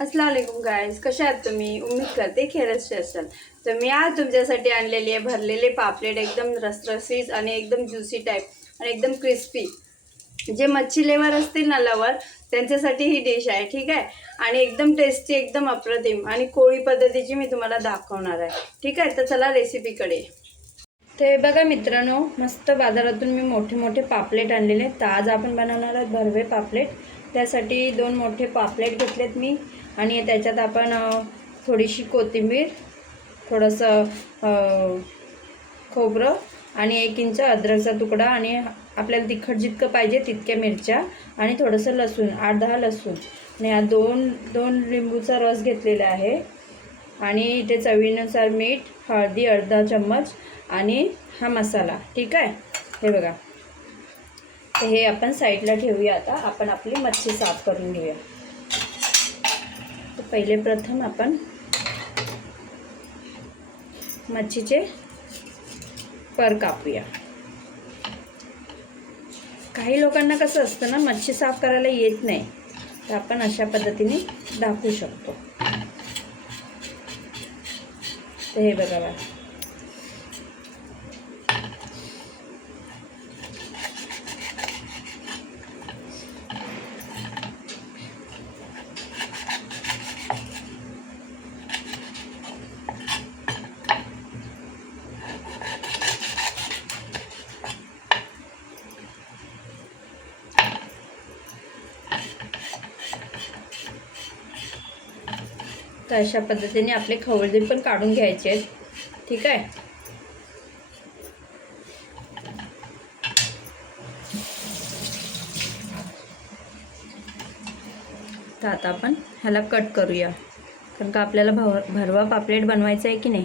अस्सलाम वालेकुम गाइस, कशा आहात तुम्ही? उम्मीद करते खैरियत से असाल। तर मी आज तुमच्यासाठी आणलेली आहे भरलेले पापलेट, एकदम रसरशीत आणि एकदम ज्युसी टाईप आणि एकदम क्रिस्पी। जे मच्छी लेवर असतील ना, लवर, त्यांच्यासाठी ही डिश आहे, ठीक आहे। आणि एकदम टेस्टी, एकदम अप्रतिम आणि कोळी पद्धतीची मी तुम्हाला दाखवणार आहे, ठीक आहे। तर चला रेसिपीकडे। ते बघा मित्रांनो, मस्त बाजारातून मी मोठे मोठे पापलेट आणलेले आहेत। तर आज आपण बनवणार आहोत भरवे पापलेट। त्यासाठी 2 मोठे पापलेट घेतलेत मी आणि त्याच्यात आपण थोडीशी कोथिंबीर, थोडंसं खोबरं आणि 1 इंच अद्रकचा तुकडा आणि आपल्याला तिखट जितकं पाहिजे तितक्या मिरच्या आणि थोडंसं लसूण, 8-10 लसूण आणि हा दोन लिंबूचा रस घेतलेला आहे आणि इथे चवीनुसार मीठ, हळदी अर्धा चम्मच आणि हा मसाला, ठीक आहे। हे बघा, तर हे आपण साईडला ठेवूया। आता आपण आपली मच्छी साफ करून घेऊया। तर पहिले प्रथम आपण मच्छीचे पर कापूया। काही लोकांना कसं असतं ना, मच्छी साफ करायला येत नाही, तर आपण अशा पद्धतीने दाखवू शकतो। तर हे बघा, तर अशा पद्धतीने आपले खवळे पण काढून घ्यायचे आहेत, ठीक आहे। तर आता आपण ह्याला कट करूया, कारण का आपल्याला भरवा पापलेट बनवायचा आहे की नाही।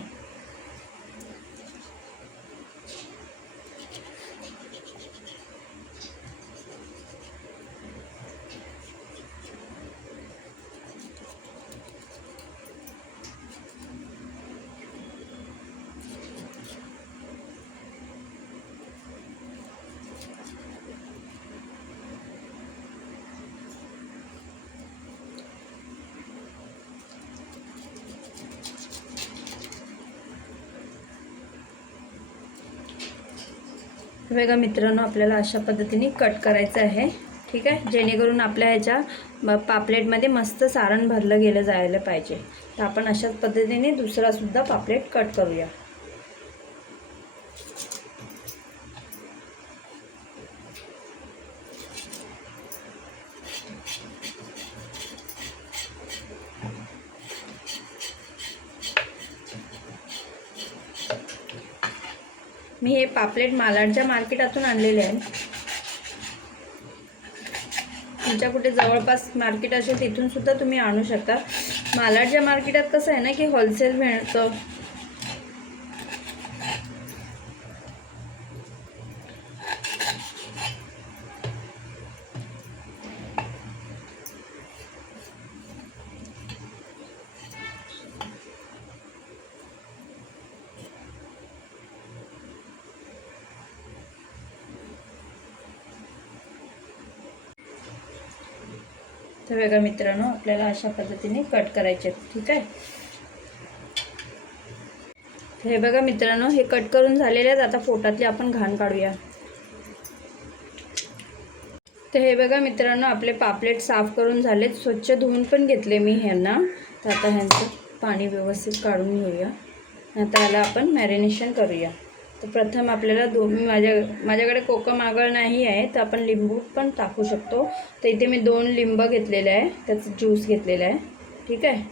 बघा मित्रांनो, आपल्याला अशा पद्धतीने कट करायचं आहे, ठीक आहे, जेणेकरून आपल्या ह्याच्या पापलेटमध्ये मस्त सारण भरलं गेलं जायला पाहिजे। तर आपण अशाच पद्धतीने दुसरा सुद्धा पापलेट कट करूया। मी हे पापलेट मालाडच्या मार्केटातून आणलेले आहे। तुमच्या कुठे जवळपास मार्केट असेल तिथून सुद्धा तुम्ही आणू शकता। मालाडच्या मार्केटात कसं आहे ना, की होलसेल मिळतं। तर बघा मित्रांनो, आपल्याला अशा पद्धतीने कट करायचे आहेत, ठीक आहे। हे बघा मित्रांनो, हे कट करून झालेले आहेत। आता पोटातली आपण घाण काढूया। तर हे बघा मित्रांनो, आपले पापलेट साफ करून झालेत, स्वच्छ धुवून पण घेतले मी ह्यांना। तर आता ह्यांचं पाणी व्यवस्थित काढून घेऊया। आता याला आपण मॅरिनेशन करूया। तर प्रथम आपल्याला माझ्याकडे कोकम आगळ नाही आहे, तर आपण लिंबू पण टाकू शकतो। तर इथे मी 2 लिंब घेतलेले आहे, त्याचं ज्यूस घेतलेला आहे, ठीक आहे।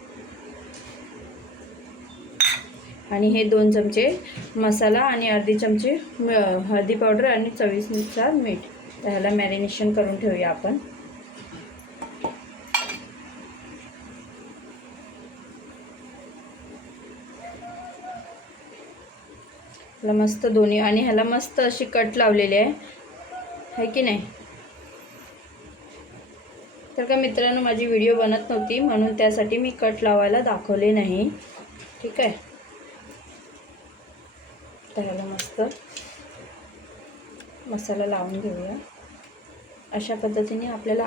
आणि हे 2 चमचे मसाला आणि अर्धी चमचे हळदी पावडर आणि चवीनुसार मीठ। तर ह्याला मॅरिनेशन करून ठेवूया आपण। ह्याला मस्त दोन्ही आणि ह्याला मस्त अशी कट लावलेली आहे की नाही। तर का मित्रांनो, माझी व्हिडिओ बनत नव्हती म्हणून त्यासाठी मी कट लावायला दाखवले नाही, ठीक आहे। तर ह्याला मस्त मसाला लावून घेऊया। अशा पद्धतीने आपल्याला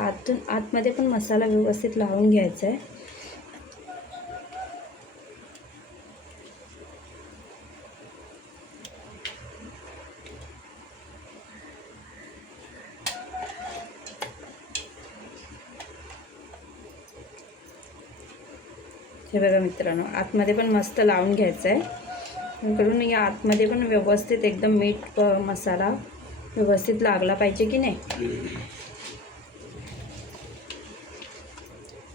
आतमध्ये पण मसाला व्यवस्थित लावून घ्यायचा आहे। हे बघा मित्रांनो, आतमध्ये पण मस्त लावून घ्यायचं आहे करून. या आतमध्ये पण व्यवस्थित एकदम मीठ मसाला व्यवस्थित लागला पाहिजे की नाही.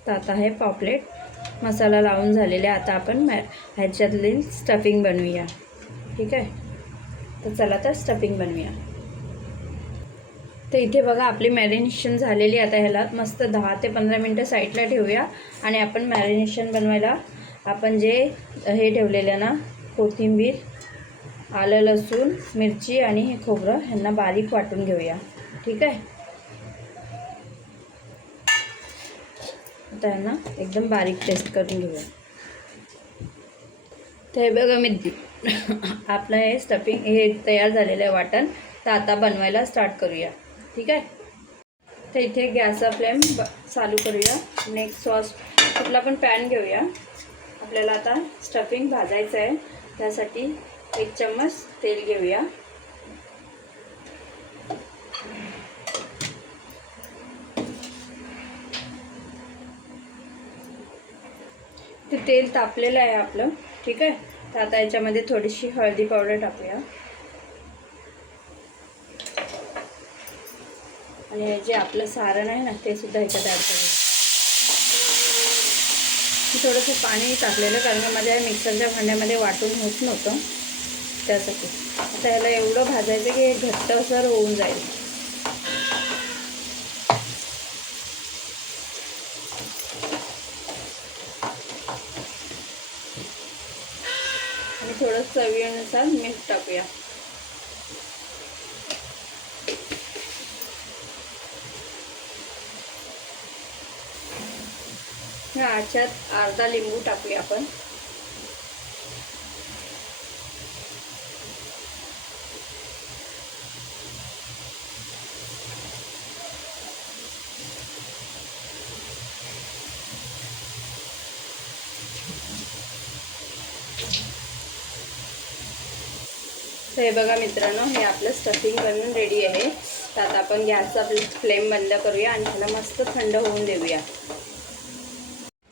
तर आता हे पॉपलेट मसाला लावून झालेले. आता आपण ह्याच्यातली स्टफिंग बनवूया. ठीक आहे, तर चला तर स्टफिंग बनवूया. तर इथे बघा आपली मॅरिनेशन झालेली. आता ह्याला मस्त 10 ते 15 मिनटं साईडला ठेवूया आणि आपण मॅरिनेशन बनवायला आपण जे हे ठेवलेलं ना, कोथिंबीर, आलं, लसूण, मिरची आणि हे खोबरं ह्यांना बारीक वाटून घेऊया. ठीक आहे, आता ह्यांना एकदम बारीक पेस्ट करून घेऊया. तर हे बघा मी आपलं हे स्टफिंग हे तयार झालेलं आहे वाटण. तर आता बनवायला स्टार्ट करूया. ठीक आहे, तर इथे गॅसचा फ्लेम चालू करूया. नेक्स्ट सॉस कुठला पण पॅन घेऊया. आपल्याला आता स्टफिंग भाजायचं आहे. त्यासाठी 1 चम्मच तेल घेऊया. ते तेल तापलेलं आहे आपलं. ठीक आहे, तर आता याच्यामध्ये थोडीशी हळदी पावडर टाकूया आणि जे आपलं सारण आहे ना ते सुद्धा ह्याच्यात ॲड करूया. थोडंसं पाणी टाकलेलं कारण की माझ्या मिक्सरच्या भांड्यामध्ये वाटून होत नव्हतं, त्यासाठी. आता याला एवढं भाजायचं की हे घट्टसर होऊन जाईल. आणि थोडं चवीनुसार मीठ टाकूया. ह्याच्यात अर्धा लिंबू टाकूया आपण. तर हे बघा मित्रांनो, हे आपलं स्टफिंग बनवून रेडी आहे. तर आता आपण गॅसचा फ्लेम बंद करूया आणि ह्याला मस्त थंड होऊन देऊया.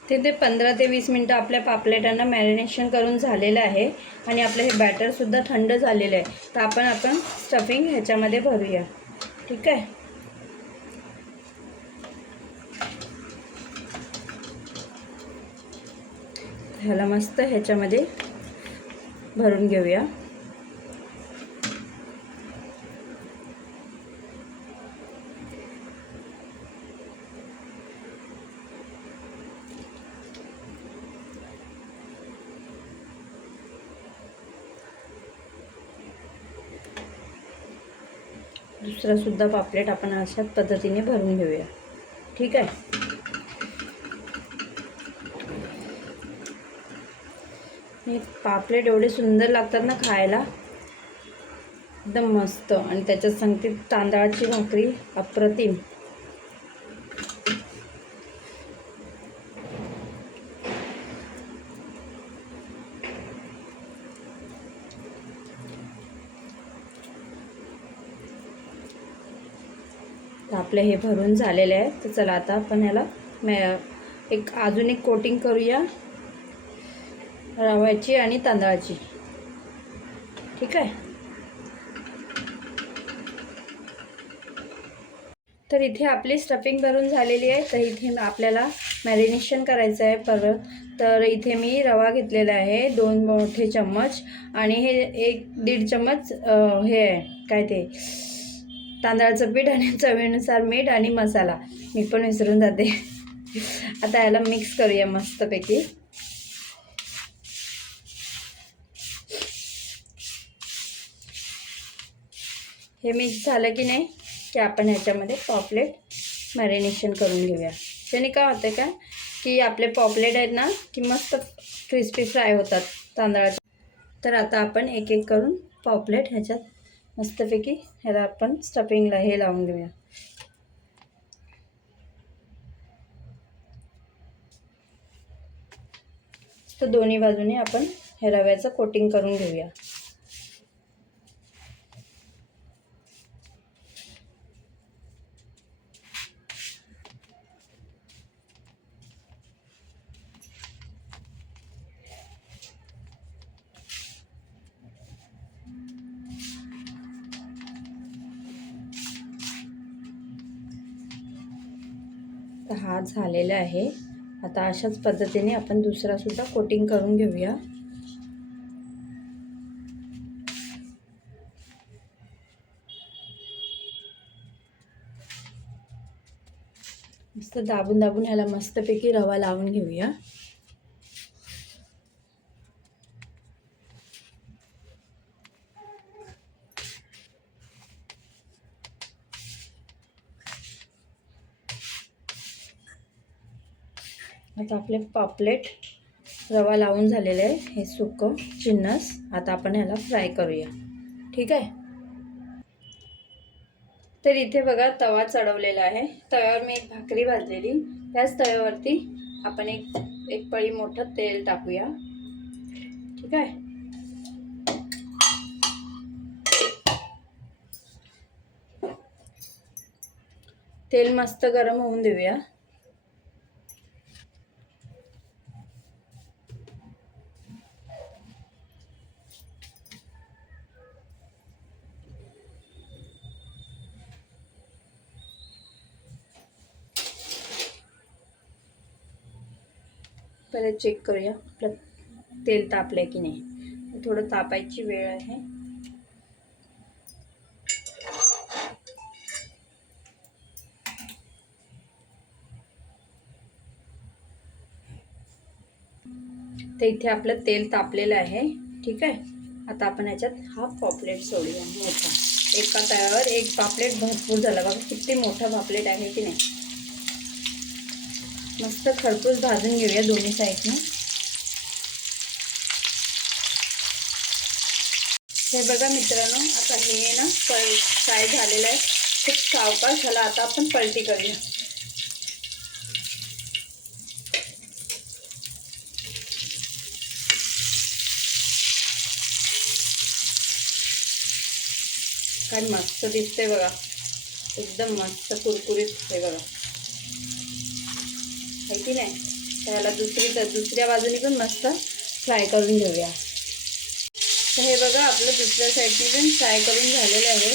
ते 15 ते 20 मिनटं आपल्या पापलेटांना मॅरिनेशन करून झालेलं आहे आणि आपलं हे बॅटरसुद्धा थंड झालेलं आहे. तर आपण स्टफिंग ह्याच्यामध्ये भरूया. ठीक आहे, ह्याला मस्त ह्याच्यामध्ये भरून घेऊया. दुसरा सुद्धा पापलेट आपण अशाच पद्धतीने भरून घेऊया. ठीक आहे, हे पापलेट एवढे सुंदर लागतात ना खायला, एकदम मस्त. आणि त्याच्यात सांगते तांदळाची भाकरी अप्रतिम. तर आपलं हे भरून झालेलं आहे. तर चला आता आपण ह्याला अजून एक कोटिंग करूया रव्याची आणि तांदळाची. ठीक आहे, तर इथे आपली स्टफिंग भरून झालेली आहे. तर इथे आपल्याला मॅरिनेशन करायचं आहे परत. तर इथे मी रवा घेतलेला आहे 2 मोठे चम्मच आणि हे 1-1.5 चम्मच हे आहे काय ते तांदळाचं पीठ आणि चवीनुसार मीठ आणि मसाला. मी पण विसरून जाते. आता याला मिक्स करूया मस्तपैकी. हे मिक्स झालं की नाही की आपण ह्याच्यामध्ये पॉपलेट मॅरिनेशन करून घेऊया. त्याने काय होतं का की आपले पॉपलेट आहेत ना की मस्त क्रिस्पी फ्राय होतात तांदळाचे. तर आता आपण एक एक करून पॉपलेट ह्याच्यात मस्तपैकी ह्याला आपण स्टफिंगला हे लावून घेऊया. तर दोन्ही बाजूने आपण हे रव्याचं कोटिंग करून घेऊया. तर हा झालेला आहे. आता अशाच पद्धतीने आपण दुसरा सुद्धा कोटिंग करून घेऊया. मस्त दाबून दाबून ह्याला मस्तपैकी रवा लावून घेऊया. आता आपले पापलेट रवा लावून झालेले आहे. हे सुकं जिन्नस आता आपण ह्याला फ्राय करूया. ठीक आहे. तर इथे बघा तवा चढवलेला आहे. तव्यावर मी एक भाकरी भाजलेली, त्याच तव्यावरती आपण एक पळी मोठं तेल टाकूया. ठीक आहे. तेल मस्त गरम होऊन देऊया. पहिले चेक करूया आपलं तेल तापलंय की नाही. थोडं तापायची वेळ आहे. तर इथे आपलं तेल तापलेलं आहे. ठीक आहे. आता आपण याच्यात हा पॉपलेट सोडूया मोठा. एका तव्यावर एक पापलेट भरपूर झाला बघा. किती मोठा पापलेट आहे की नाही. मस्त खरपूस भाजून घेऊया दोन्ही साईडने. हे बघा मित्रांनो, आता हे ना फ्राय झालेलं आहे. खूप सावकाश झाला. आता आपण पलटी करूया. काय मस्त दिसते बघा. एकदम मस्त कुरकुरीत दिसते बघा. आहे की नाही. त्याला दुसऱ्या बाजूने पण मस्त फ्राय करून घेऊया. तर हे बघा आपलं दुसऱ्या साईडने पण फ्राय करून झालेलं आहे.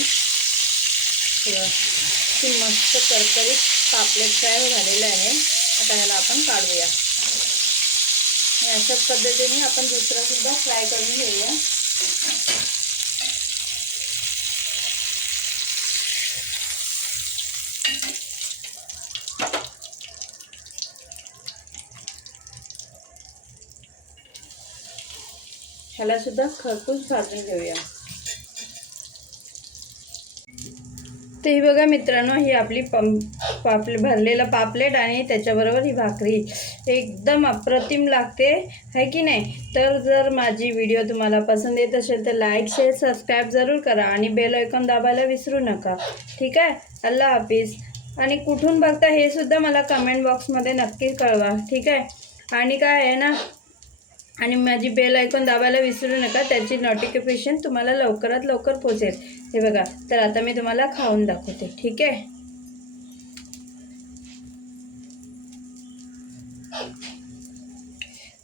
की मस्त करकरीत पापलेट फ्राय झालेलं आहे. आता ह्याला आपण काढूया. अशाच पद्धतीने आपण दुसरा सुद्धा फ्राय करून घेऊया. ह्याला सुद्धा खरपूस भाजून घेऊया. तर ही बघा मित्रांनो, ही आपली भरलेला पापलेट आणि त्याच्याबरोबर ही भाकरी एकदम अप्रतिम लागते. है की नाही. तर जर माझी व्हिडिओ तुम्हाला पसंत येत असेल तर लाईक शेअर सबस्क्राईब जरूर करा आणि बेल आयकॉन दाबायला विसरू नका. ठीक आहे. अल्लाह हाफिज. आणि कुठून बघता हे सुद्धा मला कमेंट बॉक्समध्ये नक्की कळवा. ठीक आहे. आणि काय आहे ना, आणि माझी बेल आयकॉन दाबायला विसरू नका. त्याची नोटिफिकेशन तुम्हाला लवकरात लवकर पोहोचेल. हे बघा. तर आता मी तुम्हाला खाऊन दाखवते. ठीक आहे.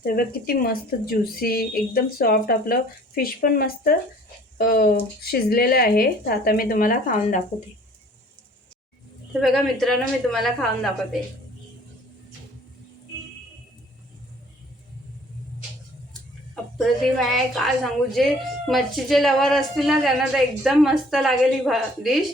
तर बघा किती मस्त ज्युसी एकदम सॉफ्ट आपलं फिश पण मस्त शिजलेलं आहे. तर आता मी तुम्हाला खाऊन दाखवते. तर बघा मित्रांनो, मी तुम्हाला खाऊन दाखवते. अप्रतिम आहे. काय सांगू. जे मच्छीचे लवर असतील ना त्यांना तर एकदम मस्त लागेल ही डिश.